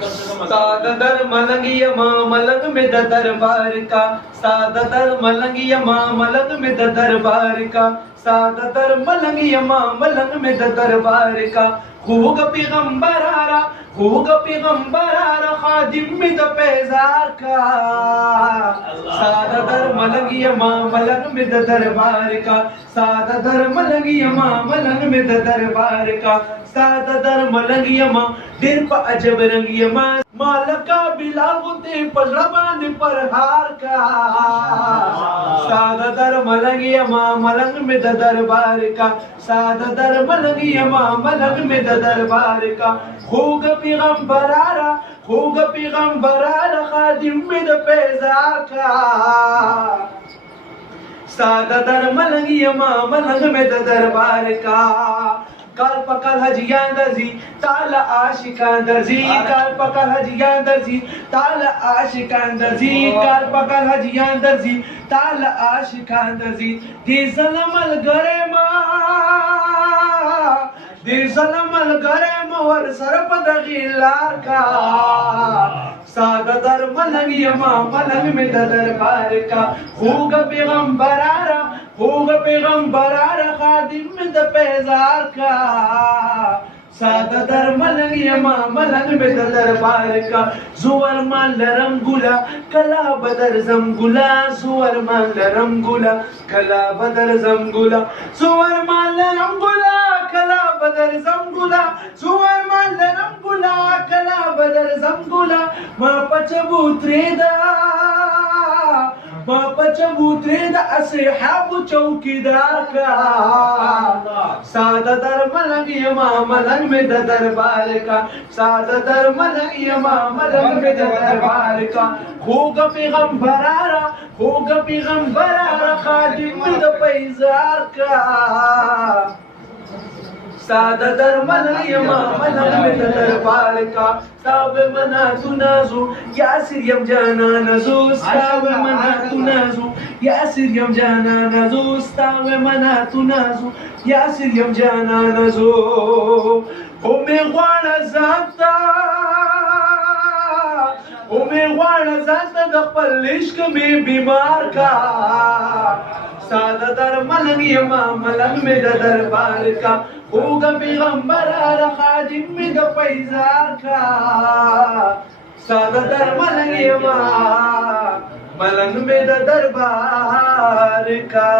सादा दर मलंगिया माँ मलंग में द दरबार का, सादा दर मलंगिया माँ मलंग में द दरबार का, सादा दर मलंगिया माँ मलंग में द दरबार का। खूग पैगंबर आरा, खूग पैगंबर आरा, खादिम में द पैजार का, सादा दर मलंगिया माँ मलंग में द दरबार का, सादा दर मलंगिया माँ मलंग में द दरबार का, सादा दर मलंगिया माँ दिल पर अजब रंगिया माँ मालका बिलागुते पजबान पर हार का, सादा दर मलंगिया माँ मलंग में द दरबार का, सादा दर मलंगिया माँ मलंग में द दरबार का। खूग पैगंबर आरा, खूग पैगंबर आरा, खादिम में द पैजार का, सादा दर मलंगिया माँ मलंग में द दरबार का। काल पकल हजियां दर्जी ताल आशिकां दर्जी, काल पकल हजियां दर्जी ताल आशिकां दर्जी, काल पकल हजियां दर्जी ताल आशिकां दर्जी। दी सलमल गरे माँ, दी सलमल गरे मोर सरप दगिलार का, सादा दर मलंगिया माँ मलंग में द दरबार का। खूग पैगंबर आरा, खूग पैगंबर आरा, खादिम में द पैजार का, सादा दर मलंगिया माँ मलंग में द दरबार का। जुवर मान रंगुला कला बदर जमगुला, जुवर मान रंगुला कला बदर जमगुला, जुवर मान रंगुला कला बदर जमगुला, जुवर मान रंगुला कला बदर जमगुला। माँ पचबूत्रेदा, माँ पचबूत्रेदा असहाब चौकीदार का, सादा दर मलंगिया माँ मलंग में द दरबार का, सादा दर मलंगिया माँ मलंग में द दरबार का। खूग पैगंबर आरा, खूग पैगंबर आरा, खादिम में द पैजार का, सादा दर मलंगिया माँ मलंग में द दरबार का। साब मना तू नाजू यासिर यम जाना नजू, साब मना तू नाजू यासिर यम जाना नजू, साब मना तू नाजू यासिर यम जाना नजू। ओ मैं वाला जाता, ओ मैं वाला जाता द खपल इश्क में बीमार का, सादा दर मलंगिया माँ मलंग में द दरबार का। खूग पैगंबर आरा, खादिम में द पैजार का, सादा दर मलंगिया माँ मलंग में द दरबार का।